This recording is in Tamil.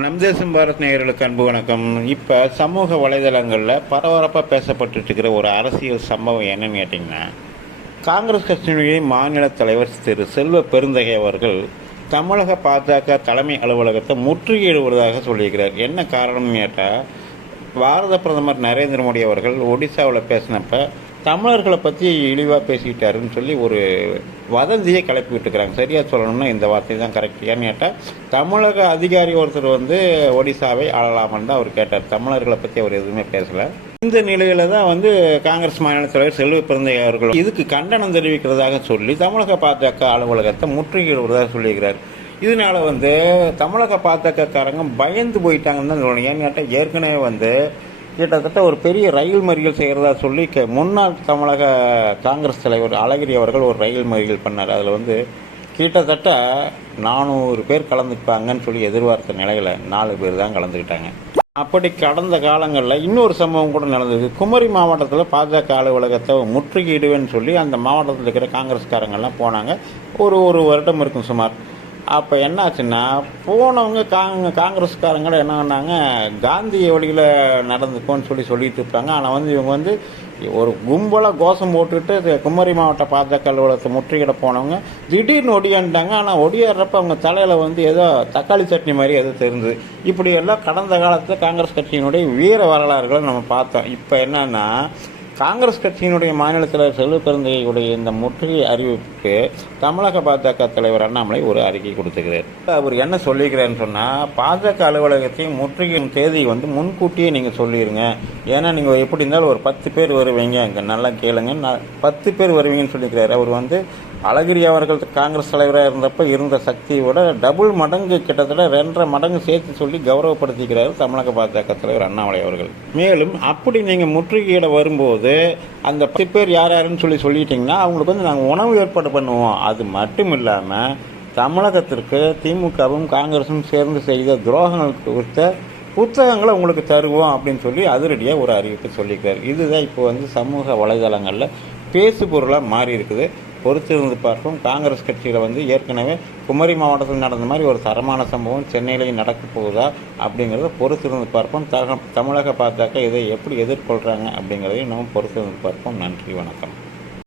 நம் தேசம் பாரத் நேயர்களுக்கு அன்பு வணக்கம். இப்போ சமூக வலைதளங்களில் பரபரப்பாக பேசப்பட்டு இருக்கிற ஒரு அரசியல் சம்பவம் என்னன்னு கேட்டிங்கன்னா, காங்கிரஸ் கட்சியினுடைய மாநில தலைவர் திரு செல்வ பெருந்தகை அவர்கள் தமிழக பாஜக தலைமை அலுவலகத்தை முற்றுகையிடுவதாக சொல்லியிருக்கிறார். என்ன காரணம்னு கேட்டால், பாரத பிரதமர் நரேந்திர மோடி அவர்கள் ஒடிசாவில் பேசினப்போ தமிழர்களை பற்றி இழிவாக பேசிக்கிட்டாருன்னு சொல்லி ஒரு வதந்தியை கிளப்பி விட்டுக்கிறாங்க. சரியாக சொல்லணும்னா இந்த வார்த்தை தான் கரெக்ட். ஏன்னு கேட்டால், தமிழக அதிகாரி ஒருத்தர் ஒடிசாவை ஆளலாமன்னு தான் அவர் கேட்டார். தமிழர்களை பற்றி அவர் எதுவுமே பேசலை. இந்த நிலையில தான் காங்கிரஸ் மாநில தலைவர் செல்வ பெருந்தகை அவர்கள் இதுக்கு கண்டனம் தெரிவிக்கிறதாக சொல்லி தமிழக பாஜக அலுவலகத்தை முற்றுகையிடுவதாக சொல்லியிருக்கிறார். இதனால தமிழக பாஜகக்காரங்க பயந்து போயிட்டாங்கன்னு தான் சொல்லணும். ஏன்னு கேட்டால், ஏற்கனவே கிட்டத்தட்ட ஒரு பெரிய ரயில் மறியல் செய்கிறதா சொல்லி முன்னாள் தமிழக காங்கிரஸ் தலைவர் அழகிரி அவர்கள் ஒரு ரயில் மறியல் பண்ணார். அதில் கிட்டத்தட்ட 400 பேர் கலந்துப்பாங்கன்னு சொல்லி எதிர்பார்த்த நிலையில் 4 பேர் தான் கலந்துக்கிட்டாங்க. அப்படி கடந்த காலங்களில் இன்னொரு சம்பவம் கூட நடந்தது. குமரி மாவட்டத்தில் பாஜக அலுவலகத்தை முற்றுகையிடுவேன்னு சொல்லி அந்த மாவட்டத்தில் இருக்கிற காங்கிரஸ்காரங்கள்லாம் போனாங்க. ஒரு வருடம் இருக்கும் சுமார். அப்போ என்னாச்சுன்னா, போனவங்க காங்கிரஸ்காரங்களை என்ன பண்ணாங்க, காந்திய வழியில் நடந்துக்கோன்னு சொல்லிட்டு இருப்பாங்க. ஆனால் இவங்க ஒரு கும்பலாக கோஷம் போட்டுக்கிட்டு குமரி மாவட்ட பாஜக அலுவலகத்தை முற்றுகையிட போனவங்க திடீர்னு ஒடியாண்டாங்க. ஆனால் ஒடியாடுறப்ப அவங்க தலையில் ஏதோ தக்காளி சட்னி மாதிரி எதோ தெரிஞ்சது. இப்படியெல்லாம் கடந்த காலத்தில் காங்கிரஸ் கட்சியினுடைய வீர வரலாறுகளை நம்ம பார்த்தோம். இப்போ என்னன்னா, காங்கிரஸ் கட்சியினுடைய மாநில தலைவர் செல்வ பெருந்தகையுடைய இந்த முற்றுகை அறிவிப்புக்கு தமிழக பாஜக தலைவர் அண்ணாமலை ஒரு அறிக்கை கொடுத்துக்கிறார். அவர் என்ன சொல்லிக்கிறாருன்னு சொன்னால், பாஜக அலுவலகத்தையும் முற்றுகையின் தேதி முன்கூட்டியே நீங்கள் சொல்லிடுங்க. ஏன்னா நீங்கள் எப்படி இருந்தாலும் ஒரு 10 பேர் வருவீங்க, அங்கே நல்லா கேளுங்க, 10 பேர் வருவீங்கன்னு சொல்லிக்கிறார். அவர் அழகிரி அவர்கள் காங்கிரஸ் தலைவராக இருந்தப்போ இருந்த சக்தியோட டபுள் மடங்கு, கிட்டத்தட்ட 2.5 மடங்கு சேர்த்து சொல்லி கௌரவப்படுத்திக்கிறார் தமிழக பாஜக தலைவர் அண்ணாமலை அவர்கள். மேலும் அப்படி நீங்கள் முற்றுகையிட வரும்போது அந்த 10 பேர் யார் யாருன்னு சொல்லிட்டீங்கன்னா அவங்களுக்கு நாங்கள் உணவு ஏற்பாடு பண்ணுவோம். அது மட்டும் இல்லாமல் தமிழகத்திற்கு திமுகவும் காங்கிரஸும் சேர்ந்து செய்த துரோகங்களுக்கு குறித்த புத்தகங்களை உங்களுக்கு தருவோம் அப்படின்னு சொல்லி அதிரடியாக ஒரு அறிவிப்பு சொல்லிக்கிறார். இதுதான் இப்போ சமூக வலைதளங்களில் பேசு பொருளாக மாறி இருக்குது. பொறுத்திருந்து பார்ப்போம். காங்கிரஸ் கட்சியில் ஏற்கனவே குமரி மாவட்டத்தில் நடந்த மாதிரி ஒரு தரமான சம்பவம் சென்னையிலேயும் நடக்க போகுதா அப்படிங்கிறத பொறுத்திருந்து பார்ப்போம். தமிழக பாஜக இதை எப்படி எதிர்கொள்கிறாங்க அப்படிங்கிறதையும் நம்ம பொறுத்திருந்து பார்ப்போம். நன்றி, வணக்கம்.